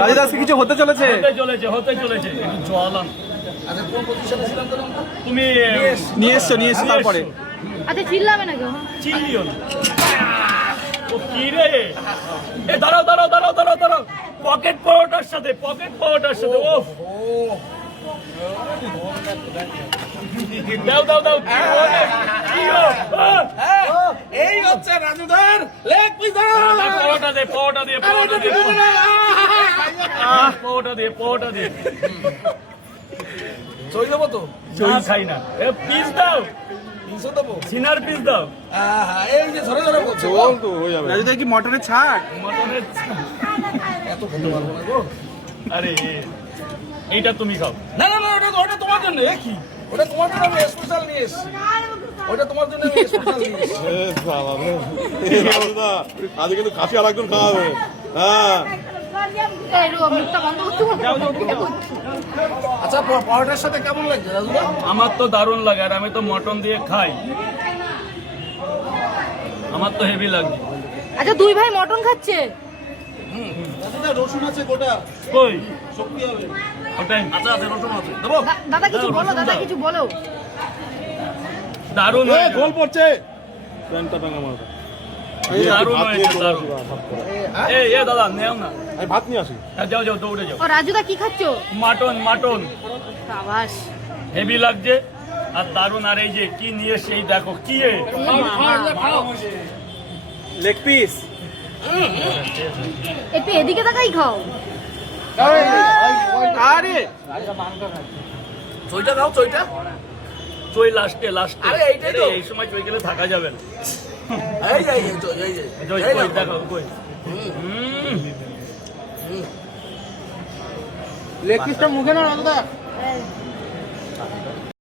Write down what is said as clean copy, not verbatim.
রাজুদাসকে কিছু হতে চলেছে। হতে চলেছে একটু জল আন। তুমি নিয়ে এসছো তারপরে আচ্ছা চিল্লাবে না কেউ? চিল্লিও না। ও কি রে? এ দাঁড়াও দাঁড়াও দাঁড়াও দাঁড়াও দাঁড়াও, পকেট পাওয়াটার সাথে ও দাও দাও দাও, এই হচ্ছে রাজুদার লেগ পিস। পাওয়াটা দে চই দেবো তো, চই খাই না, এ পিস দাও, তিনশো দেবো। সিনার পিস দাও। এই যে ধরে ধরে বলছে রাজুদা কি মটনের ছাড়? মটনের এত খেতে পারবো না গো। আরে এইটা তুমি খাও। না না না, ওটা তোমার জন্য। কি ওটা তোমার জন্য আমি স্পেশাল নিয়ে এসেছি। ওটা তোমার জন্য আমি স্পেশাল নিয়ে এসেছি। আজ কিন্তু কাশি আরেকজন খাওয়াবে। হ্যাঁ আচ্ছা, পরোটার সাথে কেমন লাগছে রাজুদা? আমার তো দারুণ লাগে, আর আমি তো মটন দিয়ে খাই, আমার তো হেভি লাগছে। আচ্ছা দুই ভাই মটন খাচ্ছে। রসুন আছে গোটা, কই শক্তি হবে। ওটাই আচ্ছা আচ্ছা, রসুন আছে দেবো। দাদা কিছু বলো, দাদা কিছু বলো। দারুণ হয়েছে, গোল পড়ছে প্যান্টটা টাঙা মারো। দারুণ হয়েছে, দারুণ। এই দাদা নেও না, আমি ভাত নিয়ে আসি। যাও দৌড়ে যাও। ও রাজুদা কি খাচ্ছো? মাটন সাবাস। হেভি লাগছে আর দারুণ। আর এই যে কি নিয়ে সেই দেখো কি লেগ পিস। একটু এদিকে তাকাই খাও। আরে চইটা দাও, চইটা। চই লাস্টে আরে এইটাই তো। এই সময় চই গেলে থাকা যাবে না। এই যে চই, এই যে কই দেখো কই। লেগ পিসটা মুখে না রাজুদা।